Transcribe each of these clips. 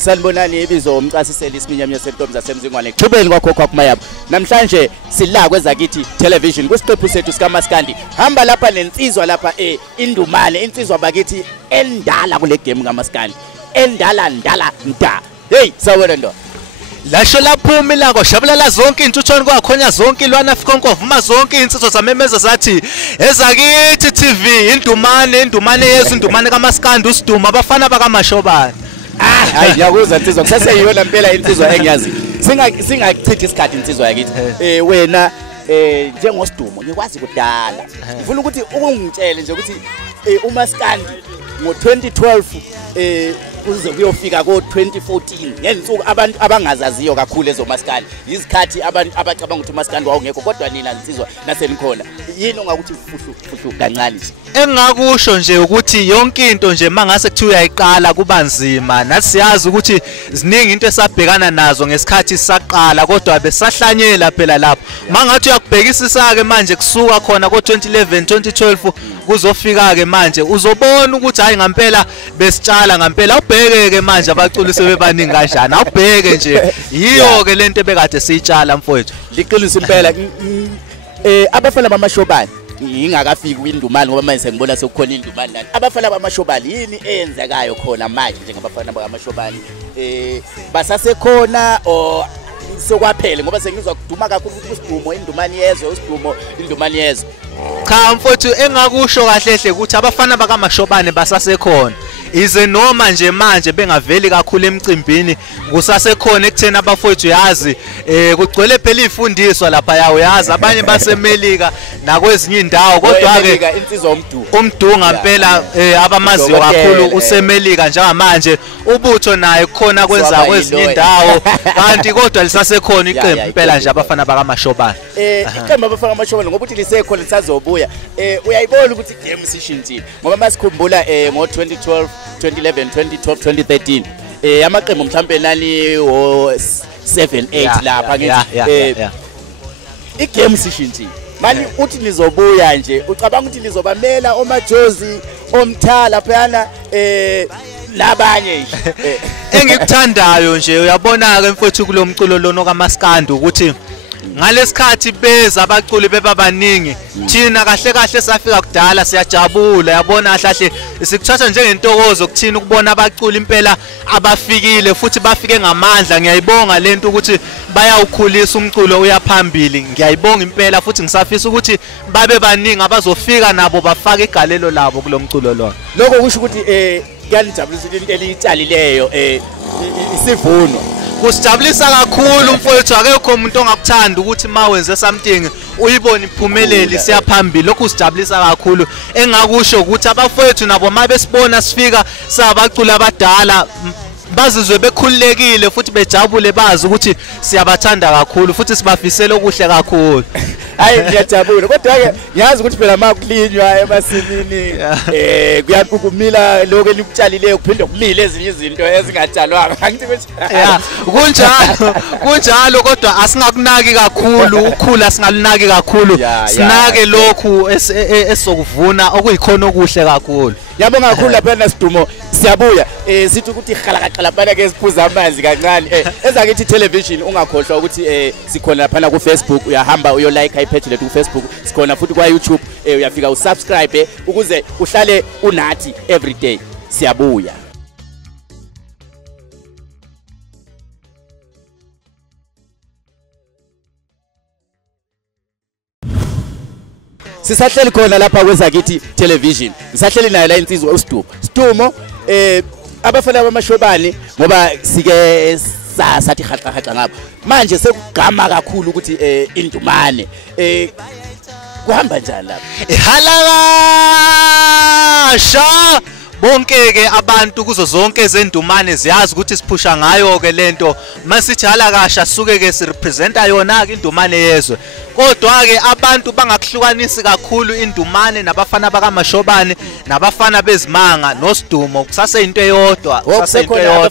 Sanibonani ibizo umchasiseli isiminyaminya sentombi zasemzingwane. Chubeni kwakhokho kumayabo. Namhlanje sila kwezakithi television kwisiqephu sethu sikamaskandi. Hamba lapha nensizwa lapha indumane insizwa bakithi endala kule game kamaskandi. Endala nda. Hey sawona ndo. Lasho laphuma ilako shabulala zonke intutshoni kwakhonya zonke ilwana afikonko vuma zonke insizwa zamemeza zathi Ezakithi Tv indumane yesu indumane kamaskandi usiduma abafana bakamashobane. Hayi ngiyakuza insizwa kusaseyiyona impela insizwa engiyazi. Singachithi isikhathi insizwa yakithi. Wena njengosidumo ngikwazi kudala. Ngifuna ukuthi ungitshele nje ukuthi umaskandi ngo2012 uze kuyofika ko 2014 ngensuku abantu abangazaziyo kakhulu ezomaskandi izikhathi abantu abacabanga ukuthi umaskandi wawungekho kodwa nina insizwa nasenikhona yini ongakuthi fuhlu kancane engakusho nje ukuthi yonke into nje mangase kuthi uyayiqala kubanzima nathi siyazi ukuthi ziningi into esabhekana nazo ngesikhathi sisaqala kodwa besahlanyela phela lapho mangathi uyakubhekisisa ke manje kusuka khona ko 2011 2012 kuzofika ke manje uzobona ukuthi hayi ngempela besitshala ngempela ubheke ke manje abaculi sebebaningi kanjani awubheke nje yiyo ke lento ebekade siyitshala mfowethu liqiniso impela abafana bamashobani ingakafiki kwindumane ngoba manje sengibona sekukhona indumane lana abafana bamashobani yini eyenzekayo khona manje njengabafana bamashobani basasekhona o sokwaphela ngoba sengizwa kuduma kakhulu ukuthi usidumo indumane yezwe cha mfowethu engakusho kahle hle ukuthi abafana bakamashobane basasekhona ize noma nje manje bengaveli kakhulu emcimbini kusasekhona ekuthena abafowethu yazi kugcwele phela ifundiswa lapha yawo yazi abanye basemelika nakwezinye indawo kodwa ke insizwa umdunga impela abamaziyo kakhulu usemelika njengamanje ubutho naye khona kwenza kwezinye indawo kanti kodwa lisasekhona iqembu impela nje abafana bakamashobane iqembu abafana bamashobane ngoba uthi lisekhona lisazobuya uyayibona ukuthi game sishintshile ngoba masikhumbula ngo2012 2011 2012 2013 amaqembu mhlambe nani o 7 8 lapha ngithi igame sishintshile manje uthi nizobuya nje ucabanga ukuthi nizobamela omajozi omthala phana labanye nje engikuthandayo nje uyabona ke mfowethu kulomculo lono kamaskandi ukuthi ngalesikhathi beza abaculi bebabaningi thina kahle safika kudala siyajabula yabona kahle sikuthatha njengentokozo kuthina ukubona abaculi impela abafikile futhi bafike ngamandla ngiyayibonga lento ukuthi bayawukhulisa umculo uyaphambili ngiyayibonga impela futhi ngisafisa ukuthi babe baningi abazofika nabo bafaka igalelo labo kulomculo lo lokho kusho ukuthi kuyajabulisa into eliyitshalileyo isivuno kusijabulisa kakhulu mfowethu akekho umuntu ongakuthanda ukuthi mawenze something uyibone iphumeleli siyaphambili lokho kusijabulisa kakhulu engakusho ukuthi abafowethu nabo mabesibona sifika sabaculi abadala bazizwe bekhululekile futhi bejabule bazi ukuthi siyabathanda kakhulu futhi sibafisela okuhle kakhulu hayi ngiyajabula kodwa ke ngiyazi ukuthi phela makulinywa emasimini kuyakumila lokho enikutshalileyo kuphinde kumile ezinye izinto ezingatshalwanga angithi ukuthi kunjalo kodwa asingakunaki kakhulu ukhula singalunaki kakhulu sinake lokhu esokuvuna okuyikhona okuhle kakhulu yabonga kakhulu lapha nasidumo siyabuya sithi ukuthi khalakaqala phana ke siphuza amanzi kancane Ezakithi television ungakhohlwa ukuthi sikhona lapha ku Facebook uyahamba uyo like ipage lethu ku Facebook sikhona futhi kwa YouTube uyafika usubscribe ukuze uhlale unathi every day siyabuya sisahleli khona lapha kwezakithi television sisahleli nayo la insizwa usidumo abafana bamashobani ngoba sike sathi haqa ngapha manje sekugama kakhulu ukuthi indumane kuhamba njani lapha halakasha bonke ke abantu kuzo zonke ezendumane ziyazi ukuthi siphusha ngayo ke lento masithi halakasha suke ke sirepresenta yona ke indumane yezwe kodwa ke abantu bangakuhlukanisi kakhulu indumane nabafana bakamashobane nabafana bezimanga nosidumo kusase into eyodwa usasekhona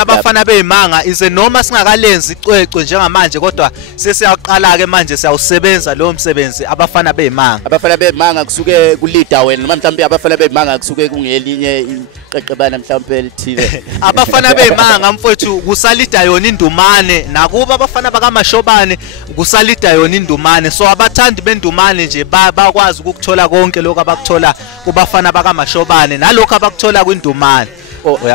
abafana bezimanga ize noma singakalenzi icwecwe njengamanje kodwa sesiyaqala ke manje siyawusebenza lo msebenzi abafana bezimanga kusuke kulida wena noma mhlawumbe abafana bezimanga kusuke kungelinye uqeqebana mhlawumbe elithile abafana bemanga mfowethu kusalida yona indumane nakuba abafana bakamashobane kusalida yona indumane so abathandi bendumane nje bakwazi ukuthola konke lokho abakuthola kubafana bakamashobane nalokho abakuthola kwindumane.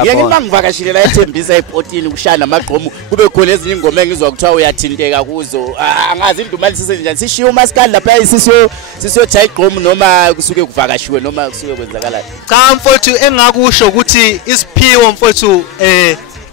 Yeke mangivakashile la ethembisa ePotini kushaya namagqomu kube khona ezinye ingoma engizwa kuthiwa uyathinteka kuzo angazi indumane sisenjani sishiya umaskandi lapha sisiyo jaya igqomu noma kusuke kuvakashiwe noma kusuke kwenzakala. Cha mfowethu engakusho ukuthi isiphiwo mfowethu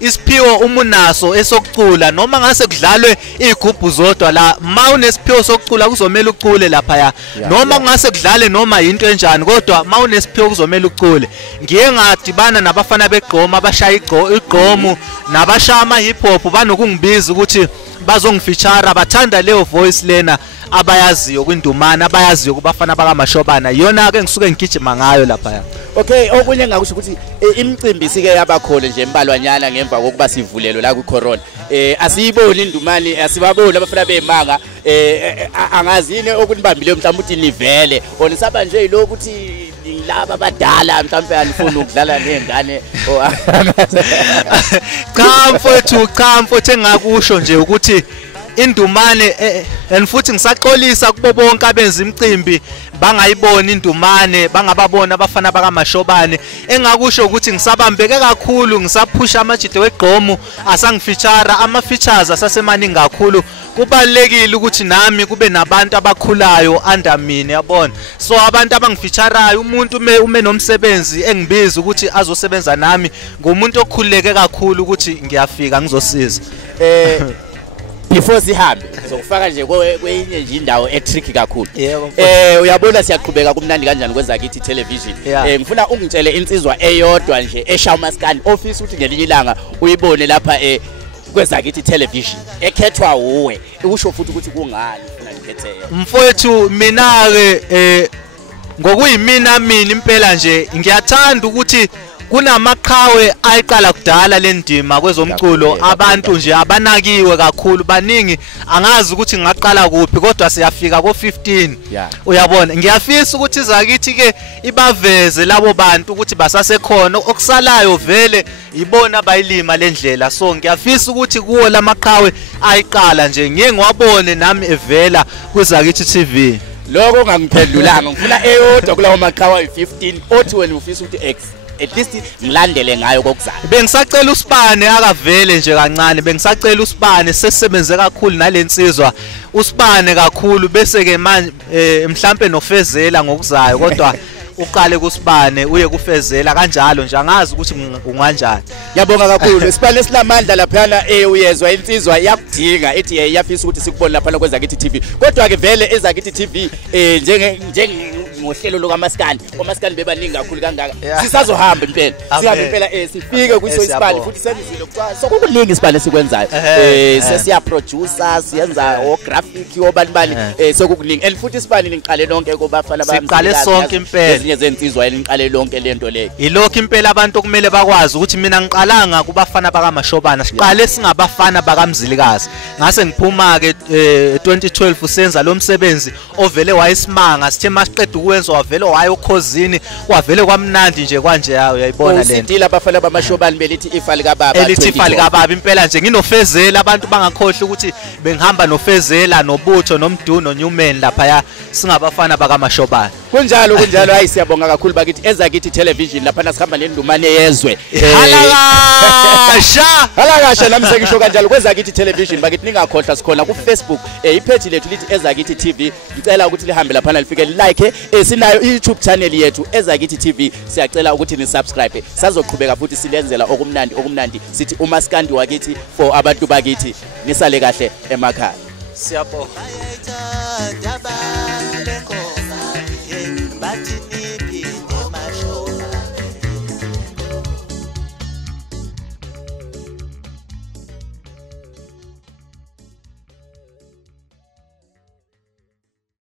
isiphiwo umunaso esokucula noma ngase kudlalwe igubhu zodwa la mawunesiphiwo sokucula kuzomela ucule lapha ya noma ngase kudlale noma into enjani kodwa mawunesiphiwo kuzomela ucule. Ngiye ngadibana nabafana begqoma abashaya igqomu nabashaya ama hip hop banokungibiza ukuthi bazongifeature bathanda leyo voice lena abayaziyo kwindumane abayaziyo kubafana bakamashobana yona ke ngisuke ngigijima ngayo lapha ya. Okay okunye engakusho ukuthi imicimbi sike yabakhona nje embalwanyana ngemva kokuba sivulelo la ku corona asiyiboni indumane asibaboni abafana bemanga angazini okunibambile mhlawumbe uthi nivele onisaba nje yilo ukuthi laba abadala mhlawumbe anifuna ukudlala nezingane cha mfowethu engakusho nje ukuthi indumane and futhi ngisaxolisa kubo bonke abenza imicimbi bangayibona indumane bangababona abafana bakamashobane engakusho ukuthi ngisabambeke kakhulu ngisaphusha amajide wegqomu asangifeature ama features asasemaningi kakhulu kubalekile ukuthi nami kube nabantu abakhulayo under mina yabona so abantu abangifeatureayo umuntu ume nomsebenzi engibiza ukuthi azosebenza nami ngumuntu okhuleke kakhulu ukuthi ngiyafika ngizosiza before sihambe sokufaka nje kwenye nje indawo etricky kakhulu uyabona siyaqhubeka kumnandi kanjani kweZakithi Television ngifuna ungitshele insizwa eyodwa nje eshawa maskandi office uthi ngelinye ilanga uyibone lapha kweZakithi Television ekhethwa uwe ukusho futhi ukuthi kungani ufuna ngikhethe mfowethu mina ke ngokuyimina impela nje ngiyathanda ukuthi kunamaqhawe ayiqala kudala lendima kwezomculo abantu nje abanakiwe kakhulu baningi angazi ukuthi ngaqala kuphi kodwa siyafika ko15 uyabona ngiyafisa ukuthi iZakithi ke ibaveze labo bantu ukuthi basasekhona okusalayo vele ibona bayilima lendlela so ngiyafisa ukuthi kuwo lamaqhawe ayiqala nje ngiye ngiwabone nami evela kwiZakithi TV. Lokho ngangiphendulanga ngifuna eyodwa kulawo maqhawe ayi15 othi wena ufisa ukuthi X at least ngilandele ngayo kokuzayo. Bengisacela uSibane akavele nje kancane bengisacela uSibane sesisebenze kakhulu nalensizwa uSibane kakhulu bese ke manje mhlambe nofezela ngokuzayo kodwa uqale kuSibane uye kufezela kanjalo nje angazi ukuthi unganjani. Ngiyabonga kakhulu Sibane silamandla laphana uyezwa insizwa yakudinga ethi yafisa ukuthi sikubone lapha kweZakithi TV kodwa ke vele eZakithi TV njenge ngohlelo lokamaskandi omaskandi bebaningi kakhulu kangaka sisazohamba impela sihambe impela sifike kwiSibane futhi senzile ukwazi so kukuningi Sibane sikwenzayo sesiya producer siyenza o graphic obani sokukuningi and futhi Sibane niqale lonke kubafana siqale sonke impela ezinye zensizwa eliqale lonke lento leyo ilokho impela abantu okumele bakwazi ukuthi mina ngiqalanga kubafana bakamashobana siqale singabafana bakamzilikazi ngase ngiphuma ke 2012 senza lo msebenzi ovele wayisimanga sithe masiqeda ukwenza wavele wayokhozini kwavele kwamnandi nje kwanje yawo uyayibona lento sidila abafana bamashobani belithi ifa lika baba elithi ifa lika baba impela nje nginofezela abantu bangakhohle ukuthi bengihamba nofezela nobutho nomduno Newman lapha ya singabafana bakamashobana kunjalo hayi siyabonga kakhulu bakithi eZakithi Television lapha sikhamba nendumane yezwe halakasha nami sengisho kanjalo kweZakithi Television bakithi ningakhohlwa sikhona ku Facebook ipage lethu lithi eZakithi TV ngicela ukuthi lihambe lapha lifike like sinayo iYouTube channel yethu eZakithi TV siyacela ukuthi ni subscribe sazoqhubeka futhi silenzela okumnandi sithi umaskandi wakithi for abantu bakithi nisale kahle emakhaya siyabonga.